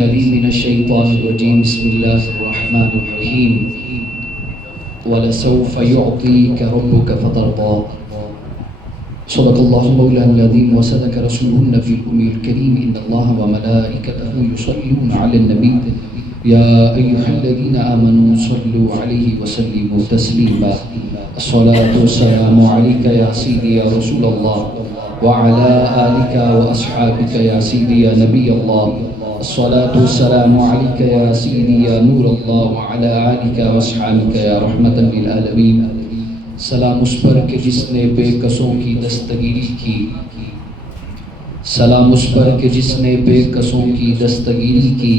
من الشيطان الرجيم بسم الله الرحمن الرحيم ولسوف يعطيك ربك فترضى صدق الله مولانا العظيم وصدق رسوله النبي الأمي الكريم إن الله وملائكته يصلون على النبي يا أيها الذين آمنوا صلوا عليه وسلموا تسليما الصلاة والسلام عليك يا سيدي يا رسول الله وعلى آلك وأصحابك يا سيدي يا نبي الله الصلاة والسلام عليك يا سيدي يا نور الله وعلى آلك واصحابك يا رحمة للعالمين سلام اس پر کہ جس نے بے کسوں کی دستگیری کی، سلام اس پر کہ جس نے بے کسوں کی دستگیری کی،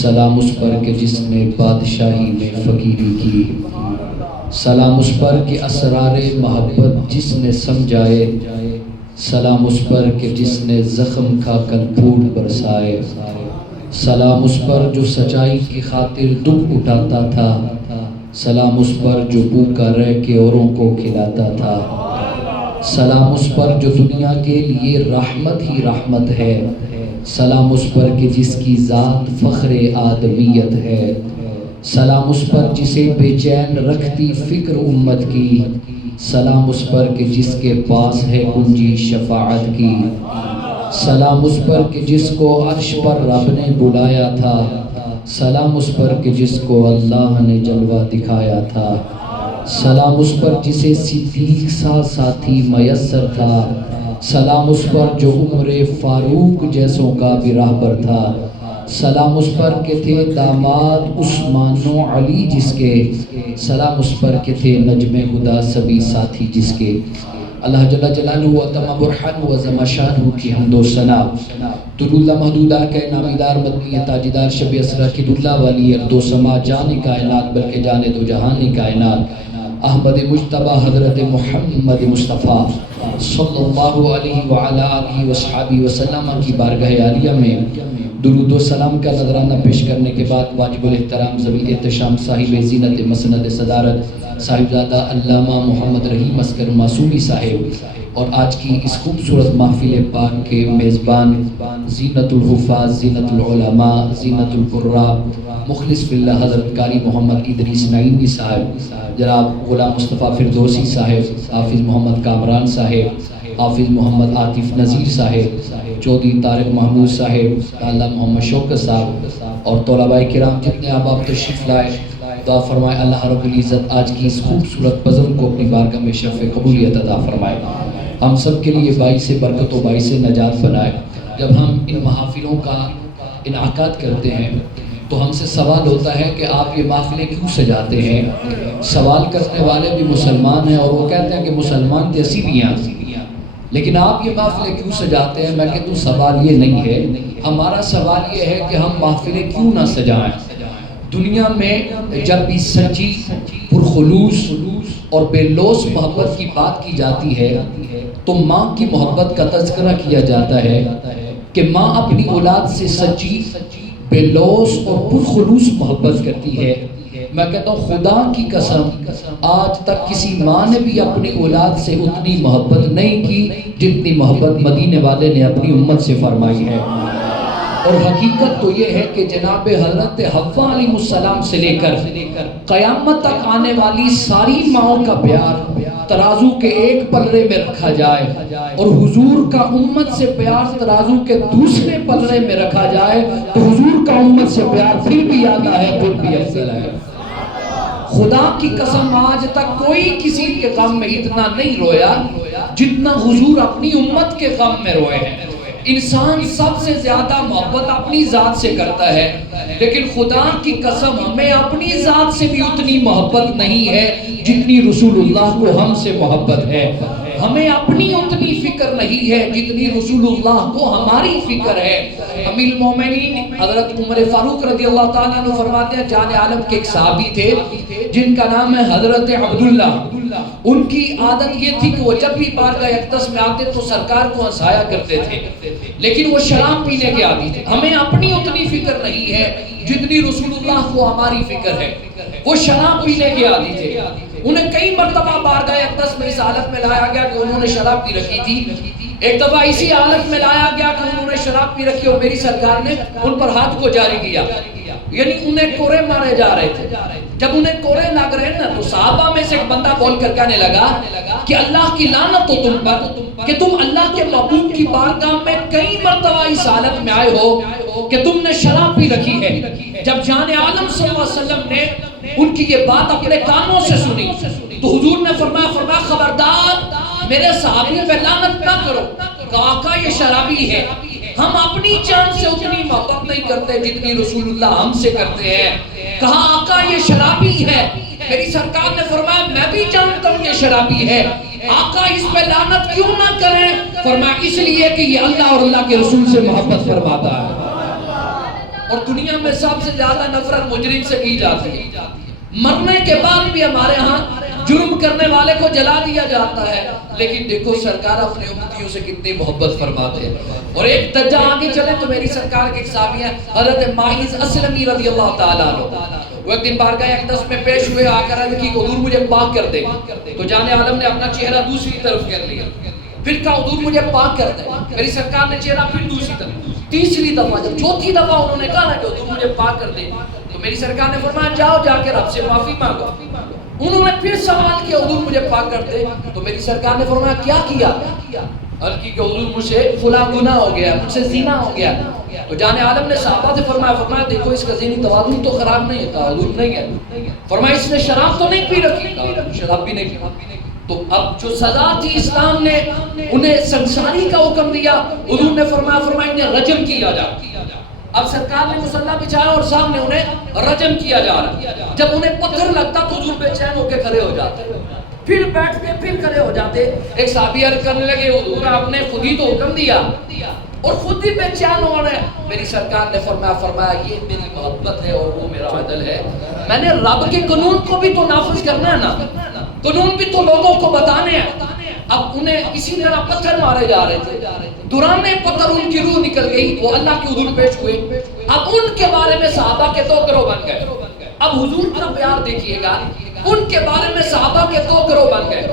سلام اس پر کہ جس نے بادشاہی میں فقیری کی، سلام اس پر کہ اسرار محبت جس نے سمجھائے، سلام اس پر کہ جس نے زخم کھا کر پھول برسائے، سلام اس پر جو سچائی کی خاطر دکھ اٹھاتا تھا، سلام اس پر جو بھوکا رہ کے اوروں کو کھلاتا تھا، سلام اس پر جو دنیا کے لیے رحمت ہی رحمت ہے، سلام اس پر کہ جس کی ذات فخر آدمیت ہے، سلام اس پر جسے بے چین رکھتی فکر امت کی، سلام اس پر کہ جس کے پاس ہے کنجی شفاعت کی، سلام اس پر کہ جس کو عرش پر رب نے بلایا تھا، سلام اس پر کہ جس کو اللہ نے جلوہ دکھایا تھا، سلام اس پر جسے صدیق سا ساتھی میسر تھا، سلام اس پر جو عمر فاروق جیسوں کا بھی راہبر تھا، سلام اس پر کہ تھے داماد عثمان و علی جس کے، سلام اس پر کہ تھے نجم خدا سبھی ساتھی جس کے۔ اللہ جل جلالہ و تمام برحان و عظم شانہ کی حمد و ثنا، درود اللہ محدودہ کے نامیدار مدنی تاجدار شب اسرا کی دلہ والی ارض و سما جان کائنات بلکہ جان دو جہان کائنات احمد مجتبی حضرت محمد مصطفیٰ صلی اللہ علیہ وعلا آلہ وصحابہ وسلم کی بارگاہ عالیہ میں درود و سلام کا نذرانہ پیش کرنے کے بعد واجب الاحترام ذوی احتشام صاحب زینت مسند صدارت صاحبزادہ علامہ محمد رحیم عسکر معصومی صاحب اور آج کی اس خوبصورت محفل پاک کے میزبان زینت الحفاظ، زینت العلماء، زینت القراء، مخلص فی اللہ حضرت قاری محمد ادریس نعیمی صاحب، جناب غلام مصطفیٰ فردوسی صاحب، حافظ محمد کامران صاحب، حافظ محمد عاطف نذیر صاحب، چودھری طارق محمود صاحب، علامہ محمد شوکت صاحب اور طلباء کرام جتنے آپ تشریف لائے، دعا فرمائے اللہ رب العزت آج کی اس خوبصورت بزم کو اپنی بارگاہ میں شرف قبولیت عطا فرمائے، ہم سب کے لیے باعث برکت و باعث نجات بنائے۔ جب ہم ان محافلوں کا انعقاد کرتے ہیں تو ہم سے سوال ہوتا ہے کہ آپ یہ محفلیں کیوں سجاتے ہیں؟ سوال کرنے والے بھی مسلمان ہیں اور وہ کہتے ہیں کہ مسلمان جیسی بھی ہیں، لیکن آپ یہ محفلیں کیوں سجاتے ہیں؟ میں کہتا ہوں سوال یہ نہیں ہے، ہمارا سوال یہ ہے کہ ہم محفلیں کیوں نہ سجائیں۔ دنیا میں جب بھی سچی پرخلوص اور بے لوث محبت کی بات کی جاتی ہے تو ماں کی محبت کا تذکرہ کیا جاتا ہے کہ ماں اپنی اولاد سے سچی بے لوث اور پرخلوص محبت کرتی ہے۔ میں کہتا ہوں خدا کی قسم آج تک کسی ماں نے بھی اپنی اولاد سے اتنی محبت نہیں کی جتنی محبت مدینے والے نے اپنی امت سے فرمائی ہے۔ اور حقیقت تو یہ ہے کہ جناب حضرت حوا علیہ السلام سے لے کر قیامت تک آنے والی ساری ماؤں کا پیار ترازو کے ایک پلڑے میں رکھا جائے اور حضور کا امت سے پیار ترازو کے دوسرے پلڑے میں رکھا جائے تو حضور کا امت سے پیار پھر بھی آدھا ہے، پھر بھی افضل ہے۔ خدا کی قسم آج تک کوئی کسی کے غم میں اتنا نہیں رویا جتنا حضور اپنی امت کے غم میں روئے ہیں۔ انسان سب سے زیادہ محبت اپنی ذات سے کرتا ہے، لیکن خدا کی قسم ہمیں اپنی ذات سے بھی اتنی محبت نہیں ہے جتنی رسول اللہ کو ہم سے محبت ہے۔ ہمیں اپنی اتنی فکر نہیں ہے جتنی رسول اللہ کو ہماری فکر ہے۔ امیر المومنین حضرت عمر فاروق رضی اللہ تعالیٰ عنہ فرماتے ہیں جان عالم کے ایک صحابی تھے جن کا نام ہے حضرت عبداللہ، ان کی عادت یہ تھی کہ وہ جب بھی بارگاہ اقدس میں آتے تو سرکار کو ہنسایا کرتے تھے، لیکن وہ شراب پینے کے عادی تھے۔ ہمیں اپنی اتنی فکر نہیں ہے جتنی رسول اللہ کو ہماری فکر ہے۔ وہ شراب پینے کے عادی تھے، انہیں کئی مرتبہ بارگاہ اقدس میں اس حالت میں لایا گیا کہ انہوں نے شراب پی رکھی تھی، ایک دفعہ اسی حالت میں لایا گیا کہ انہوں نے شراب پی رکھی اور میری سرکار نے ان پر ہاتھ کو جاری کیا، یعنی انہیں کورے مارے جا رہے تھے۔ جب انہیں کورے لگ رہے نا تو صحابہ میں سے ایک بندہ بول کر کہنے لگا کہ اللہ کی لعنت ہو تم پر کہ تم اللہ کے محبوب کی بارگاہ میں کئی مرتبہ اس حالت میں آئے ہو کہ تم نے شراب پی رکھی ہے۔ جب جان عالم صلی اللہ علیہ وسلم نے ان کی یہ بات اپنے کانوں سے سنی تو حضور نے فرمایا خبردار میرے صحابی پہ لعنت نہ کرو، کہا آقا یہ شرابی ہے، ہم اپنی جان سے اتنی محبت نہیں کرتے جتنی رسول اللہ ہم سے کرتے ہیں۔ کہا آقا یہ شرابی ہے، میری سرکار نے فرمایا میں بھی جانتا ہوں یہ شرابی ہے، آقا اس پہ لعنت کیوں نہ کریں؟ فرمایا اس لیے کہ یہ اللہ اور اللہ کے رسول سے محبت فرماتا ہے۔ اور دنیا میں سب سے زیادہ نفرت مجرم سے کی جاتی ہے، مرنے کے بعد بھی ہمارے ہاں جرم کرنے والے کو جلا دیا جاتا ہے، لیکن دیکھو سرکار اپنے امتیوں سے کتنی محبت فرماتے ہیں۔ اور ایک درجہ آگے چلے تو میری سرکار کے ایک صحابی ہیں حضرت ماعز اسلمی رضی اللہ تعالیٰ عنہ، وہ ایک دن بارگاہ اقدس میں پیش ہوئے، آ کر عرض کی کہ حضور مجھے پاک کر دے، تو جان عالم نے اپنا چہرہ دوسری طرف کر لیا، پھر کہا حضور مجھے پاک کر دے، میری سرکار نے چہرہ پھر دوسری طرف، تیسری دفعہ، جب چوتھی دفعہ انہوں نے کہا کہ حضور مجھے پاک کر دے تو میری سرکار نے فرمایا جاؤ جا کے رب سے معافی مانگو۔ انہوں نے پھر سوال کیا حضور مجھے پاک کر دے تو میری سرکار نے فرمایا کیا کیا؟ عرض کی کہ حضور مجھ سے فلاں گناہ ہو گیا، مجھ سے زنا ہو گیا۔ تو جان عالم نے صحابہ سے فرمایا دیکھو اس کا ذہنی توازن تو خراب نہیں ہے، حضور نہیں ہے۔ فرمایا اس نے شراب تو نہیں پی رکھی، شراب بھی نہیں پی۔ تو اب جو سزا تھی اسلام نے انہیں سنساری کا حکم دیا، حضور نے فرمایا انہیں رجم کیا جائے۔ اب سرکار نے مصلی بچھایا اور سامنے انہیں رجم کیا جا رہا، جب انہیں پتھر لگتا تو حضور بے چین ہو کے کھڑے ہو جاتے، پھر بیٹھتے پھر کھڑے ہو جاتے۔ ایک صحابی عرض کرنے لگے حضور آپ نے خود ہی تو حکم دیا اور خود ہی بے چین ہو رہے ہیں۔ میری سرکار نے فرمایا یہ میری محبت ہے اور وہ میرا عدل ہے، میں نے رب کے قانون کو بھی تو نافذ کرنا ہے نا، قانون بھی تو لوگوں کو بتانے ہیں۔ اب انہیں اسی طرح پتھر مارے جا رہے تھے، دوران پتھر ان کی روح نکل گئی، وہ اللہ کے حضور پیش ہوئے۔ اب ان کے بارے میں صحابہ کے دو گروہ بن گئے۔ اب حضور کا پیار دیکھیے گا، ان کے بارے میں صحابہ کے دو گروہ بن گئے۔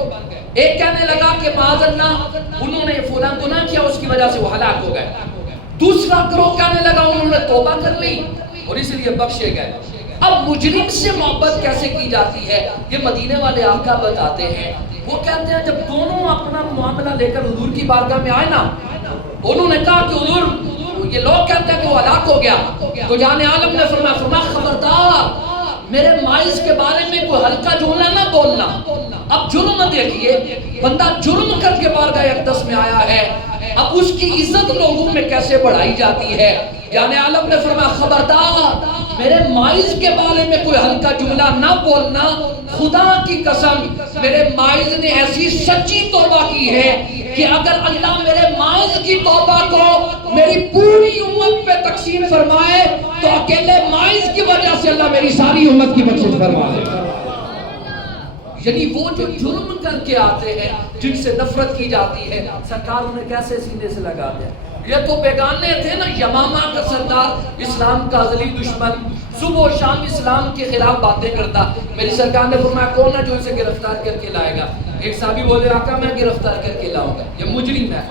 ایک کہنے لگا کہ معاذ اللہ انہوں نے فلاں گناہ کیا اس کی وجہ سے وہ ہلاک ہو گئے، دوسرا گروہ کہنے لگا انہوں نے توبہ کر لی اور اس لیے بخشے گئے۔ اب مجرم سے محبت کیسے کی جاتی ہے یہ مدینے والے آقا بتاتے ہیں۔ وہ کہتے ہیں جب دونوں اپنا معاملہ لے کر حضور کی بارگاہ میں آئے نا، انہوں نے کہا کہ حضور یہ لوگ کہتے ہیں کہ وہ ہلاک ہو گیا، تو جان عالم نے فرمایا خبردار میرے ماعز کے بارے میں کوئی ہلکا جملہ نہ بولنا۔ اب جرم دیکھیے، بندہ جرم کر کے بارگاہ اقدس میں آیا ہے، اب اس کی عزت لوگوں میں کیسے بڑھائی جاتی ہے۔ جان عالم نے فرمایا خبردار میرے ماعز کے بارے میں کوئی ہلکا جملہ نہ بولنا، خدا کی قسم میرے ماعز نے ایسی سچی توبہ کی ہے کہ اگر اللہ میرے ماعز کی توبہ کو میری پوری امت پہ تقسیم فرمائے تو اکیلے ماعز کی وجہ سے اللہ میری ساری امت کی بخشش فرما دے۔ یعنی وہ جو جرم کر کے آتے ہیں جن سے نفرت کی جاتی ہے، سرکار انہیں کیسے سینے سے لگا دیا۔ یہ تو بیگانے تھے نا، یمامہ کا سردار، اسلام کا ازلی دشمن، صبح و شام اسلام کے خلاف باتیں کرتا۔ میری سرکار نے فرمایا کون ہے جو اسے گرفتار کر کے لائے گا؟ ایک صحابی بولے آقا میں گرفتار کر کے لاؤں گا، یہ مجرم ہے۔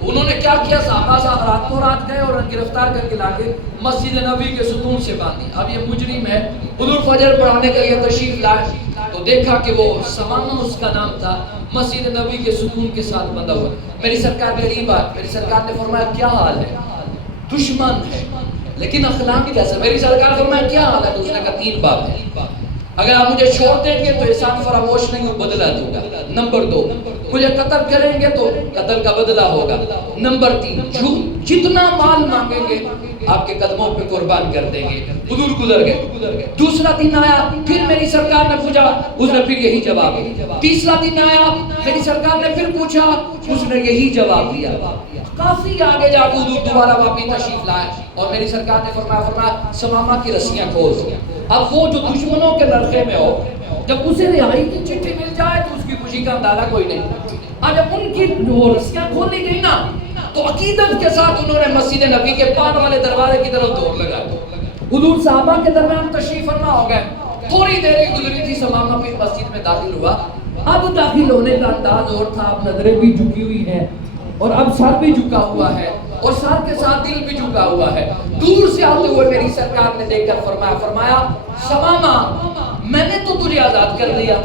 تو انہوں نے کیا کیا؟ صحابہ راتوں رات گئے اور گرفتار کر کے لا کے مسجد نبوی کے ستون سے باندھی۔ اب یہ مجرم ہے، حضور فجر پڑھانے کے لیے تشریف لائے تو دیکھا کہ وہ سمامہ اس کا نام تھا، مسجد نبوی کے ستون کے ساتھ بندھا ہوا۔ میری سرکار قریب آئے، میری سرکار نے فرمایا کیا حال ہے؟ دشمن ہے لیکن اخلاق کیسا؟ میری سرکار نے فرمایا کیا حال ہے؟ تو اس نے کہا 3 باب ہے، اگر آپ مجھے چھوڑ دیں گے تو احسان فراموش نہیں ہوں، بدلہ دوں گا۔ نمبر 2 مجھے قتل کریں گے تو قتل کا بدلہ ہوگا۔ نمبر 3 جتنا مال مانگیں گے آپ کے قدموں پہ قربان کر دیں گے۔ حضور گزر گئے۔ دوسرا دن آیا، پھر میری سرکار نے پوچھا، اس نے پھر یہی جواب دیا۔ تیسرا دن آیا، میری سرکار نے پھر پوچھا، اس نے یہی جواب دیا۔ کافی آگے جا کے حضور دوبارہ واپس تشریف لائے اور میری سرکار نے فرمایا سمامہ کی رسیاں کھول۔ اب وہ جو دشمنوں کے نرخے میں ہو، جب اسے رہائی کی چٹھی مل جائے تو اس کی خوشی کا اندازہ کوئی نہیں۔ اور جب ان کی جو رسیاں کھولی گئی نا تو عقیدت کے ساتھ انہوں نے مسجد نبی کے پان والے دروازے کی طرف دوڑ لگا۔ حضور صحابہ کے درمیان تشریف فرما ہو گئے، تھوڑی دیر گزری تھی، سمامہ پھر مسجد میں داخل ہوا۔ اب داخل ہونے کا انداز اور تھا، اب نظریں بھی جھکی ہوئی ہیں، اور اب سر بھی جھکا ہوا ہے اور سر کے ساتھ دل بھی جھکا ہوا ہے. دور سے آتے ہوئے میری سرکار نے دیکھ کر فرمایا ثمامہ میں نے تو تجھے آزاد کر دیا,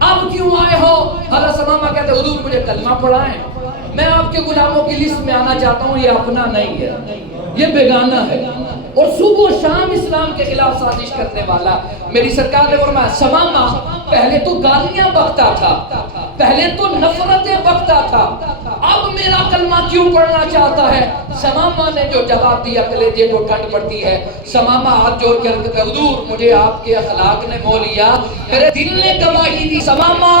اب کیوں آئے ہو؟ حضرت ثمامہ کہتے ہیں حضور مجھے کلمہ پڑھائیں, میں آپ کے غلاموں کی لسٹ میں آنا چاہتا ہوں, یہ اپنا نہیں ہے, یہ بیگانہ ہے اور صبح و شام اسلام کے خلاف سازش کرنے والا. میری سرکار نے فرمایا ثمامہ پہلے تو گالیاں بکتا تھا, پہلے تو نفرتیں بکتا تھا, اب میرا کلمہ کیوں پڑھنا چاہتا ہے؟ ثمامہ نے جو جواب دیا کلیجے کو ٹھنڈ پڑتی ہے. ثمامہ ہاتھ جوڑ کر کہتے ہیں حضور مجھے آپ کے اخلاق نے مول لیا, میرے دل نے گواہی دی. ثمامہ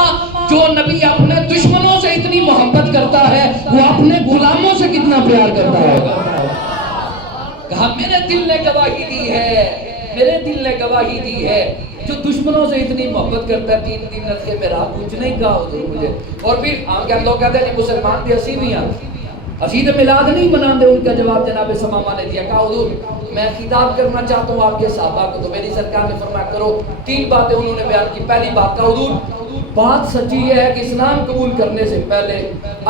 جو نبی اپنے دشمنوں سے اتنی محبت کرتا ہے وہ اپنے غلاموں سے کتنا پیار کرتا ہوگا. کہا میرے دل نے گواہی دی ہے, میرے دل نے گواہی دی ہے, جو دشمنوں سے اتنی محبت کرتا ہے 3 دن رکھ کے میرا کچھ نہیں کہا حضور مجھے. اور پھر کیا لوگ کہتے ہیں مسلمان بھی ہنسی بھی ہیں, عید میلاد نہیں مناتے. ان کا جواب جناب ثمامہ نے دیا, کہا حضور میں خطاب کرنا چاہتا ہوں آپ کے صحابہ کو. تو میری سرکار نے فرمایا کرو. 3 باتیں انہوں نے بیان کی. پہلی بات کہا حضور بات سچی یہ ہے کہ اسلام قبول کرنے سے پہلے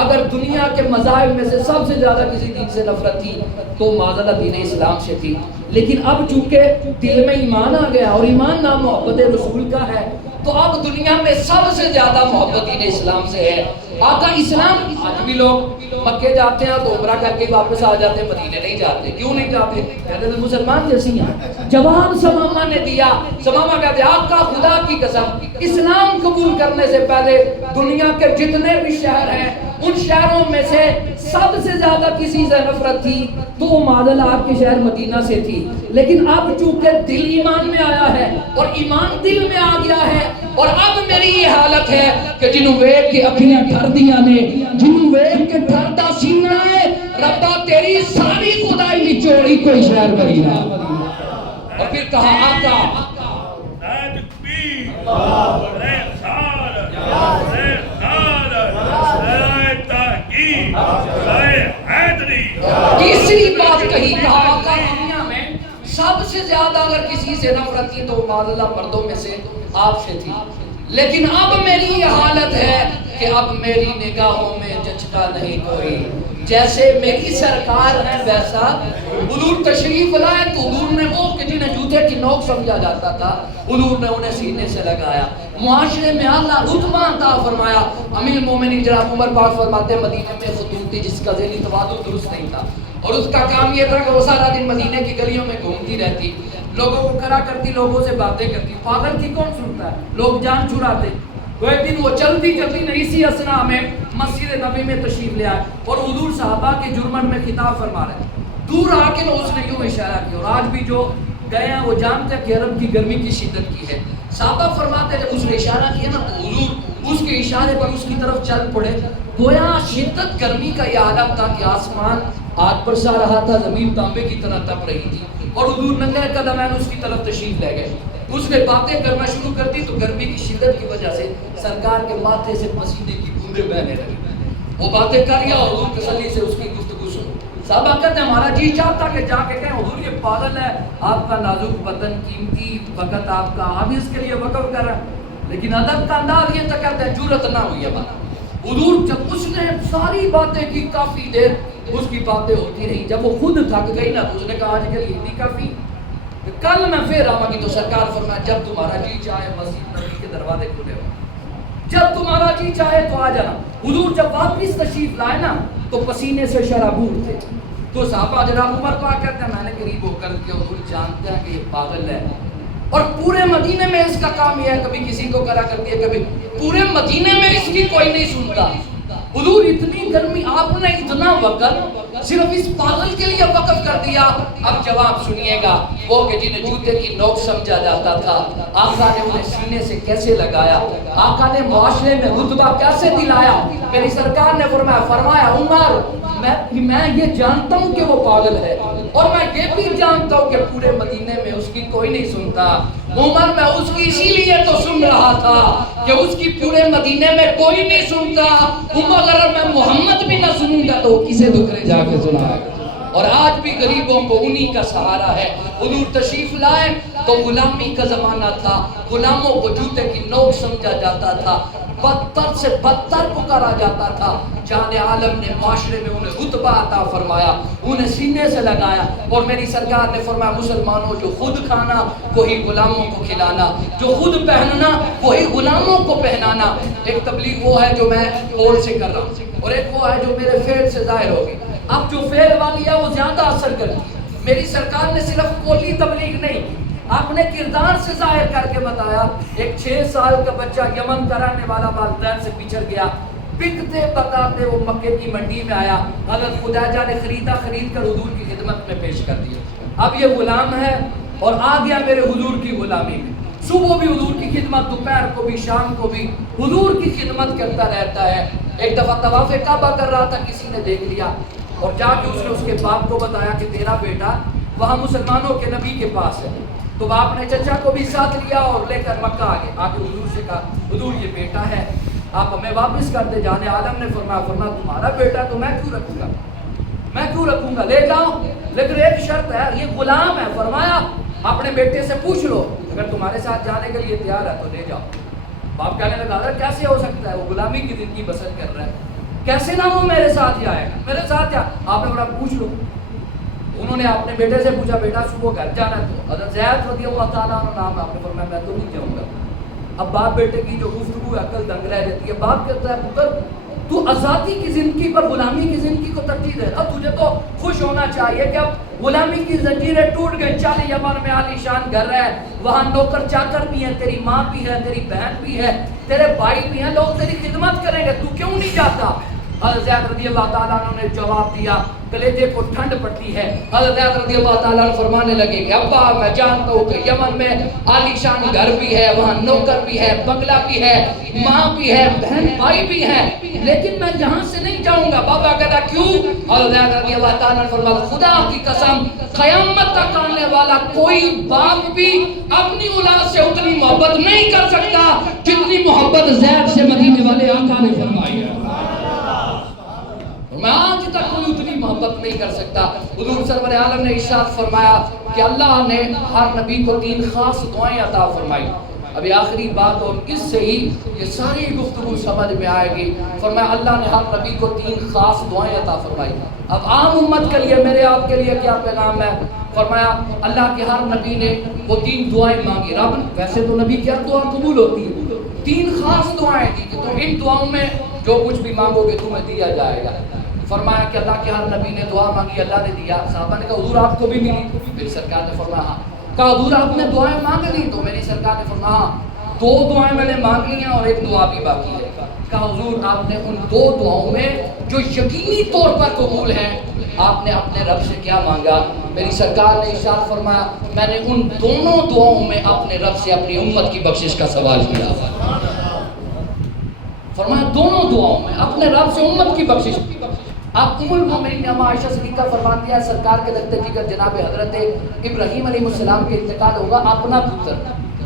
اگر دنیا کے مذاہب میں سے سب سے زیادہ کسی دین سے نفرت تھی تو معذرت دین اسلام سے تھی, لیکن اب چونکہ دل میں ایمان آ گیا اور ایمان نام محبت رسول کا ہے تو اب دنیا میں سب سے زیادہ محبت دین اسلام سے ہے. آقا اسلام آج بھی لوگ مکے جاتے ہیں تو عمرہ کر کے واپس آ جاتے ہیں, مدینے نہیں جاتے. کیوں نہیں جاتے؟ کہتے ہیں مسلمان جیسی ہیں. جواب ثمامہ نے دیا. ثمامہ کہتے ہیں آقا خدا کی قسم اسلام قبول کرنے سے پہلے دنیا کے جتنے بھی شہر ہیں ان شہروں میں سے سب سے زیادہ کسی سے نفرت تھی تو وہ معدل آپ کے شہر مدینہ سے تھی. لیکن اب چونکہ دل ایمان میں آیا ہے اور ایمان دل میں آ گیا ہے اور اب میری یہ حالت ہے کہ جنہوں ویک کے اکھیاں ٹھر دیا نے, جنہوں ویک کے ٹھردا سینہ ہے, ربا تیری ساری خدائی نچوڑی کوئی شہر بری نہ. اور پھر کہا آقا تیسری بات کہی, کہا آقا دنیا میں سب سے زیادہ اگر کسی سے نفرت تھی تو معذلہ مردوں میں سے آپ سے تھی, لیکن اب میری یہ حالت ہے کہ اب میری نگاہوں میں جچتا نہیں کوئی. جیسے میری سرکار ہے ویسا حضور تشریف لائے تو حضور نے وہ کہ جنہیں جوتے کی نوک سمجھا جاتا تھا حضور نے انہیں سینے سے لگایا, معاشرے میں اللہ رتبہ عطا فرمایا. امیر المومنین جناب عمر پاک فرماتے مدینے میں خطوط تھی جس کا ذہنی توازن درست نہیں تھا اور اس کا کام یہ تھا کہ وہ سارا دن مدینے کی گلیوں میں گھومتی رہتی, لوگوں کو کھڑا کرتی, لوگوں سے باتیں کرتی. پاگل کی کون سنتا ہے, لوگ جان چھڑاتے. وہ ایک دن وہ چلتی نہیں اسی اسنا میں مسجد نبی میں تشریف لے آئے اور حضور صحابہ کے جرمن میں خطاب فرما رہے ہیں. دور آ کے اس نے یوں اشارہ کیا اور آج بھی جو گئے ہیں وہ جانتے ہیں کہ عرب کی گرمی کی شدت کی ہے. صحابہ فرماتے ہیں جب اس نے اشارہ کیا نا تو حضور اس کے اشارے پر اس کی طرف چل پڑے. گویا شدت گرمی کا یہ عالم تھا کہ آسمان آگ برسا رہا تھا, زمین تانبے کی طرح تپ رہی تھی اور حضور ننگے قدمین اس کی طرف تشریف لے گئے. اس نے باتیں کرنا شروع کر دی تو گرمی کی شدت کی وجہ سے سرکار کے ماتھے سے پسینے کی بوندیں بہنے لگی. وہ باتیں کر گیا اور حضور تسلی سے اس کی گفتگو سن. صحابہ کہتے ہیں ہمارا جی چاہتا کہ جا کے کہیں حضور یہ پاگل ہے, آپ کا نازک بدن قیمتی وقت آپ کا آپ اس کے لیے وقف کر رہے ہیں, لیکن ادب کا انداز یہ تھا کہتے ہیں جرأت نہ ہوئی ہے بات. حضور جب اس نے ساری باتیں کی کافی دیر اس کی باتیں ہوتی رہی, جب وہ خود تھک گئی نا تو اس نے کہا آج کے لیے اتنی کافی, کل میں پھر آؤں گی. تو سرکار فرمایا جب تمہارا جی چاہے مسجد نبی کے دروازے کھلے ہو, جب تمہارا جی چاہے تو آ جانا. حضور جب واپس تشریف لائے نا تو پسینے سے شرابور تھے. تو صحابہ جناب عمر پاک کہتے ہیں میں نے قریب ہو کر کے حضور جانتے ہیں کہ یہ پاگل ہے اور پورے مدینے میں اس کا کام یہ ہے کبھی کسی کو کرا کرتی ہے, کبھی پورے مدینے میں اس کی کوئی نہیں سنتا. حضور اتنی گرمی آپ نے اتنا وقت صرف اس پاگل کے لیے وقف کر دیا. اب جواب سنیے گا, وہ کہ جنہیں جوتے کی نوک سمجھا جاتا تھا آقا نے انہیں سینے سے کیسے لگایا, آقا نے معاشرے میں رتبہ کیسے دلایا. میری سرکار نے فرمایا عمر میں یہ جانتا ہوں کہ وہ پاگل ہے اور میں یہ بھی جانتا ہوں کہ پورے مدینے میں اس کی کوئی نہیں سنتا. عمر میں اس کی اسی لیے تو سن رہا تھا کہ اس کی پورے مدینے میں کوئی نہیں سنتا. عمر اگر میں محمد بھی نہ سنوں گا تو کسے دکھرے جا کے سنا. اور آج بھی غریبوں کو انہی کا سہارا ہے۔ حضور تشریف لائے تو غلامی کا زمانہ تھا، غلاموں کو جوتے کی نوک سمجھا جاتا تھا، بدتر سے بدتر پکارا جاتا تھا۔ جان عالم نے معاشرے میں انہیں رتبہ عطا فرمایا، انہیں سینے سے لگایا، اور میری سرکار نے فرمایا مسلمانوں جو خود کھانا وہی غلاموں کو کھلانا، جو خود پہننا وہی غلاموں کو پہنانا۔ ایک تبلیغ وہ ہے جو میں قول سے کر رہا ہوں، اور ایک وہ ہے جو میرے فعل سے ظاہر ہوگی۔ اب جو فعل والی ہے وہ زیادہ اثر کرتی ہے۔ میری سرکار نے صرف قولی تبلیغ نہیں کی، آپ نے کردار سے ظاہر کر کے بتایا۔ ایک 6 سال کا بچہ یمن کا رہنے والا والدین سے بچھڑ گیا، بکتے بکاتے وہ مکے کی منڈی میں آیا، حضرت خدیجہ نے خرید کر حضور کی خدمت میں پیش کر دیا۔ اب یہ غلام ہے اور آ گیا میرے حضور کی غلامی میں، صبح بھی حضور کی خدمت، دوپہر کو بھی، شام کو بھی حضور کی خدمت کرتا رہتا ہے۔ ایک دفعہ طواف کعبہ کر رہا تھا، کسی نے دیکھ لیا اور جا کے اس نے اس کے باپ کو بتایا کہ تیرا بیٹا وہاں مسلمانوں کے نبی کے پاس ہے۔ تو باپ نے چچا کو بھی ساتھ لیا اور لے کر مکہ آ کے حضور سے کہا حضور یہ بیٹا ہے، آپ ہمیں واپس کر دے۔ جان عالم نے فرمایا تمہارا بیٹا تو میں کیوں رکھوں گا، لے جاؤ، لیکن ایک شرط ہے، یہ غلام ہے۔ فرمایا اپنے بیٹے سے پوچھ لو، اگر تمہارے ساتھ جانے کے لیے تیار ہے تو لے جاؤ۔ باپ کہنے لگا کیسے ہو سکتا ہے، وہ غلامی کی زندگی بسر کر رہا ہے، کیسے نہ وہ میرے ساتھ جائے گا، میرے ساتھ جا۔ آپ نے بولا پوچھ لو۔ انہوں نے اپنے بیٹے سے پوچھا بیٹا صبح گھر جانا ہے تو حضرت زید رضی اللہ تعالیٰ عنہ نام، آپ نے فرمایا میں تو نہیں جاؤں گا۔ اب باپ بیٹے کی جو گفتگو عقل دنگ رہ جاتی ہے۔ باپ کہتا ہے پتر تو آزادی کی زندگی پر غلامی کی زندگی کو ترجیح دے، اب تجھے تو خوش ہونا چاہیے کہ اب غلامی کی زنجیریں ٹوٹ گئی، چل یمن میں عالی شان گھر ہے، وہاں نوکر چاکر بھی ہیں، تیری ماں بھی ہے، تیری بہن بھی ہے، تیرے بھائی بھی ہیں، لوگ تیری خدمت کریں گے، تو کیوں نہیں جاتا؟ حضرت زید رضی اللہ تعالیٰ عنہ نے جواب دیا، کلیجے کو ٹھنڈ پڑتی ہے۔ حضرت زید رضی اللہ تعالیٰ عنہ فرمانے لگے کہ ابا میں جانتا ہوں کہ یمن میں عالی شان گھر بھی ہے، وہاں نوکر بھی ہے، بنگلہ بھی ہے، ماں بھی ہے، بہن بھائی بھی ہیں، لیکن میں یہاں سے نہیں جاؤں گا۔ بابا کہتا کیوں؟ حضرت زید رضی اللہ تعالیٰ عنہ فرمایا خدا کی قسم قیامت تک آنے والا کوئی باپ بھی اپنی اولاد سے اتنی محبت نہیں کر سکتا جتنی محبت زید سے مدینے والے آقا نے فرمائی ہے۔ میں آج تک کوئی اتنی محبت نہیں کر سکتا۔ حضور سرور عالم نے ارشاد فرمایا کہ اللہ نے ہر نبی کو 3 خاص دعائیں عطا فرمائی۔ ابھی آخری بات اور اس سے ہی یہ ساری گفتگو سمجھ میں آئے گی۔ فرمایا اللہ نے ہر نبی کو 3 خاص دعائیں عطا فرمائی۔ اب عام امت کے لیے، میرے آپ کے لیے کیا پیغام ہے؟ فرمایا اللہ کے ہر نبی نے وہ 3 دعائیں مانگی۔ رب ویسے تو نبی کی ہر دعا قبول ہوتی ہے، 3 خاص دعائیں دی کہ تم ان دعاؤں میں جو کچھ بھی مانگو گے تمہیں دیا جائے گا۔ فرمایا کہ اللہ کے ہر نبی نے دعا مانگی، اللہ نے دیا۔ صحابہ نے کہا حضور آپ کو بھی ملی؟ میری سرکار نے فرمایا ہاں۔ کہا حضور آپ نے دعائیں مانگ لی؟ تو میری سرکار نے فرمایا ہاں 2 دعائیں میں نے مانگ لی ہیں اور 1 دعا بھی باقی ہے۔ کہا حضور آپ نے ان 2 دعاؤں میں جو یقینی طور پر قبول ہیں آپ نے اپنے رب سے کیا مانگا؟ میری سرکار نے ارشاد فرمایا میں نے ان دونوں دعاؤں میں اپنے رب سے اپنی امت کی بخشش کا سوال کیا۔ فرمایا دونوں دعاؤں میں اپنے رب سے امت کی بخشش۔ آپ ام المومنین اما عائشہ صدیقہ فرماتی ہیں سرکار کے دکتے جگر جناب حضرت ابراہیم علیہ السلام کے انتقال ہوگا، اپنا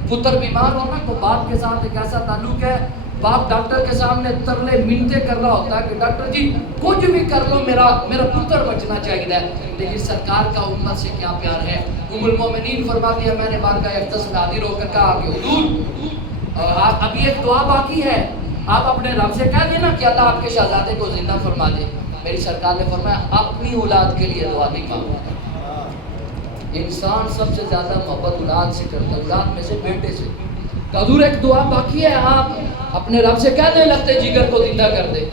پتر بیمار ہونا تو باپ کے ساتھ ایک ایسا تعلق ہے، باپ ڈاکٹر کے سامنے ترلے منتیں کر رہا ہوتا ہے کہ ڈاکٹر جی کچھ بھی کر لو میرا پتر بچنا چاہیے، لیکن سرکار کا امت سے کیا پیار ہے۔ ام المومنین فرماتی ہے میں نے بارگاہ اقدس میں حاضر ہو کر کہا کہ حضور ابھی ایک دعا باقی ہے، آپ اپنے رب سے کہہ دینا کہ اللہ آپ کے شہزادے کو زندہ فرما دے۔ میری سرکار نے فرمایا اپنی اولاد کے لیے دعا نہیں مانگا۔ انسان سب سے زیادہ محبت اولاد سے کرتا ہے، اولاد میں سے بیٹے سے۔ حضور ایک دعا باقی ہے، آپ اپنے رب سے کہہ دیں لگتے جگر کو زندہ کر دے۔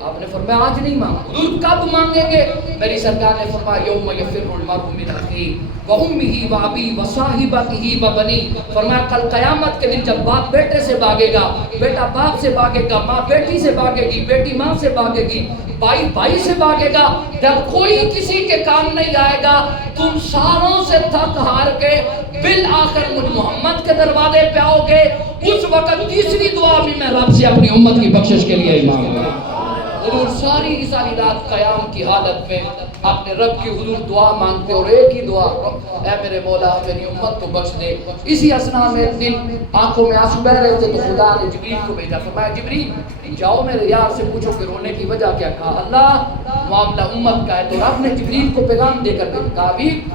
آپ نے فرمایا آج نہیں مانگا۔ حضور کب مانگیں گے؟ میری سرکار نے فرمایا یوم یفر المرء من اخیہ وامہ وابیہ وصاحبتہ وبنیہ۔ فرمایا کل قیامت کے دن جب باپ بیٹے سے بھاگے گا، بیٹا باپ سے بھاگے گا، ماں بیٹی سے بھاگے گی، بیٹی ماں سے بھاگے گی، بھائی بھائی سے بھاگے گا، جب کوئی کسی کے کام نہیں آئے گا تم ساروں سے تھک ہار کے بالآخر مجھ محمد کے دروازے پہ آؤ گے، اس وقت تیسری دعا بھی میں رب سے اپنی امت کی بخشش کے لیے مانگوں گا۔ حضور ساری ساری رات قیام کی حالت میں اپنے رب کی حضور دعا مانگتے اور ایک ہی دعا، اے میرے مولا میری امت کو بخش دے۔ اسی اسنا میں ایک دن آنکھوں میں آنسو بہ رہے تھے تو خدا نے جبریل کو بھیجا، فرمایا جبریل جاؤ میرے یار سے پوچھو کہ رونے کی وجہ کیا؟ کہا اللہ معاملہ امت کا ہے۔ تو رب نے جبریل کو پیغام دے کر کہا حبیب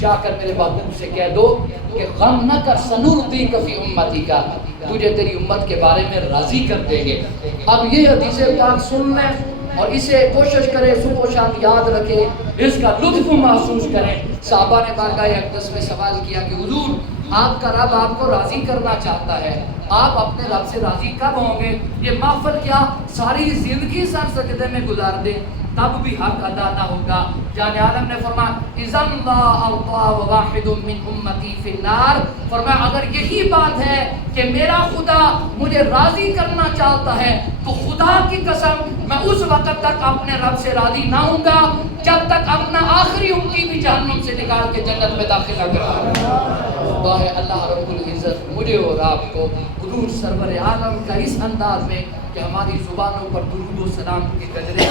جا کر میرے محبوب سے کہہ دو کہ غم نہ کر، سنردیک فی امتی کا، تجھے تیری امت کے بارے میں راضی کر دیں گے۔ اب یہ حدیث پاک سن لیں اور اسے کوشش کریں، صبح و شام یاد رکھیں، اس کا لطف محسوس کریں۔ صحابہ نے بارگاہ اقدس میں سوال کیا کہ حضور آپ کا رب آپ کو راضی کرنا چاہتا ہے، آپ اپنے رب سے راضی کب ہوں گے؟ یہ محفل کیا ساری زندگی سر سجدے میں گزار دے تب بھی حق ادا نہ ہوگا۔ جان عالم نے فرمایا اذا لا اعطى واحد من امتی فی النار، فرمایا اگر یہی بات ہے کہ میرا خدا مجھے راضی کرنا چاہتا ہے تو خدا کی قسم میں اس وقت تک اپنے رب سے راضی نہ ہوں گا جب تک اپنا آخری امتی بھی جہنم سے نکال کے جنت میں داخل نہ کروں۔ دعا ہے اللہ رب العزت مجھے اور آپ کو حضور سرور عالم کا اس انداز میں کہ ہماری زبانوں پر درود و سلام کی گجرے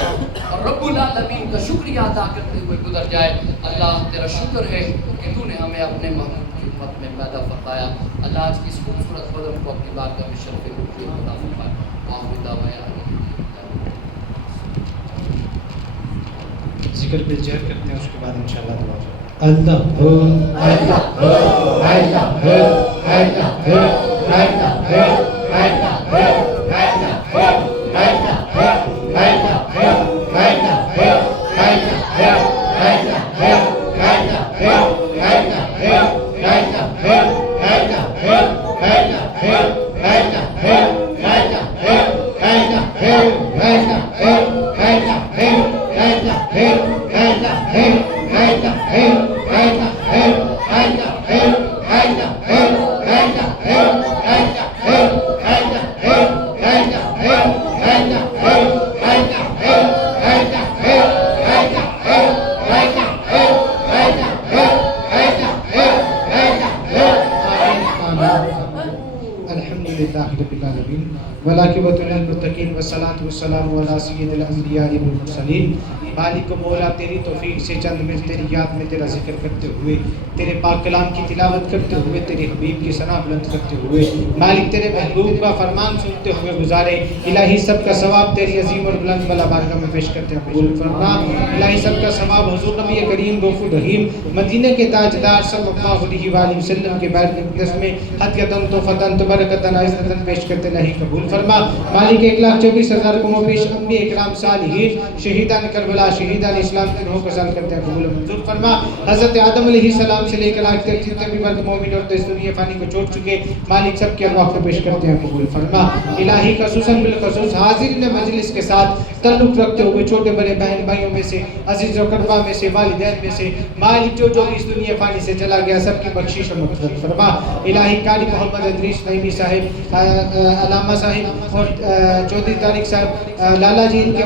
اور رب العالمین کا شکریہ ادا کرتے ہوئے گزر جائے۔ اللہ تیرا شکر ہے کہ تو نے ہمیں اپنے محبوب کی امت میں پیدا فرمایا۔ اللہ آج کی اس خوبصورت قدم کو اپنی بارگاہ میں شرف رکھتے عطا فرمائے۔ آخر دعوانا ذکر پہ جہر کرتے ہیں، اس کے بعد انشاءاللہ دعا کریں۔ اللہ ہو اللہ ہو اللہ ہو اللہ ہو اللہ ہو اللہ ہو والسلام علی سید الانبیاء والمرسلین۔ مالک و مولا تیری توفیق سے چند منٹ تیری یاد میں تیرا ذکر کرتے ہوئے، تیرے پاک کلام کی تلاوت کرتے ہوئے، تیرے حبیب کی ثنا بلند کرتے ہوئے، مالک تیرے محبوب کا فرمان سنتے ہوئے گزارے۔ الہی سب کا ثواب تیری عظیم اور بلند بلا بارگاہ میں پیش کرتے ہیں، قبول فرما۔ الہی سب کا ثواب حضور نبی کریم رؤوف الرحیم مدینہ کے تاجدار صلی اللہ علیہ وآلہ وسلم کے بیت المقدس میں ہدیۃ تحفۃ تبرکۃ عزت پیش کرتے الہی قبول فرما۔ مالک 1,24,000 کو پیش انبیاء اکرام صالحین شہیدان کربلا شہیدان اسلام کے روح کو سال کرتے ہیں، قبول منظور فرما۔ حضرت آدم علیہ السلام سے لے کر آج تک جتنے بھی مرد مومن اور دنیا فانی کو چھوڑ چکے، مالک سب کے ارواح کو پیش کرتے ہیں، قبول فرما۔ الہی خصوصاً بالخصوص حاضرین مجلس کے ساتھ تعلق رکھتے ہوئے چھوٹے بڑے بہن بھائیوں میں سے، عزیز و قربا میں سے، والدین میں سے، مالک جو بھی اس دنیا فانی سے چلا گیا سب کی بخشش و مغفرت فرما۔ الہی قاری محمد ادریس نعیمی صاحب، علامہ صاحب اور چودھری طارق صاحب، لالا جی ان کے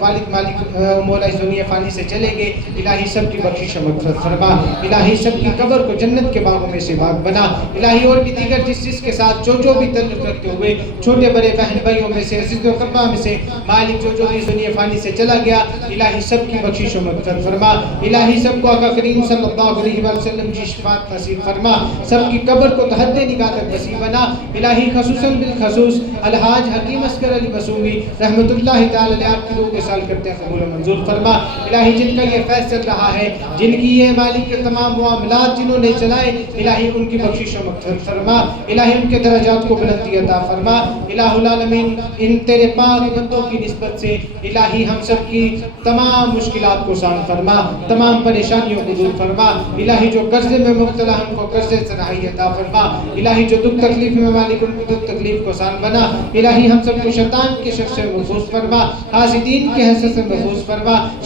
والد مالک مولا اس دنیا فانی سے چلے گئے، الہی سب کی بخشش و مغفرت فرما۔ الہی سب کی قبر کو جنت کے باغوں میں سے باغ بنا۔ الہی اور بھی دیگر جس کے ساتھ جو بھی تعلق رکھتے ہوئے چھوٹے بڑے بہن بھائیوں میں سے، عزیز و قربا میں سے، مالک جو بھی اس دنیا فانی سے چلا گیا، الہی سب کی بخشش و مغفرت فرما۔ الہی سب کو آقا کریم صلی اللہ علیہ وسلم کی شفاعت نصیب فرما، سب کی قبر کو تحت نگاہ تک وسیع بنا۔ الہی خصوصاً بالخصوص الحاج حکیم اصغر علی معصومی رحمۃ اللہ تعالی علیہ آپ کی روح کے سال کرتے ہیں، قبول و منظور فرما۔ الہی جن کا یہ فیض چل رہا ہے، جن کی یہ مالک کے تمام معاملات جنہوں نے چلائے، الہی ان کی بخشش و مغفرت فرما۔ الہی ان کے درجات کو بلندی عطا فرما۔ الہ العالمین ان تیرے پاک بندوں کی نسبت سے الہی ہم سب کی تمام مشکلات کو آسان فرما، تمام پریشانیوں کو دور فرما۔ الہی جو قرضے میں مبتلا ہم کو قرضے سے رہائی عطا فرما۔ الہی جو دکھ تکلیف میں مالک ان کو دکھ تکلیف کو آسان بنا۔ الہی ہم سب کو شیطان کے شر سے محفوظ فرما، حاسدین کے حسد سے محفوظ فرما۔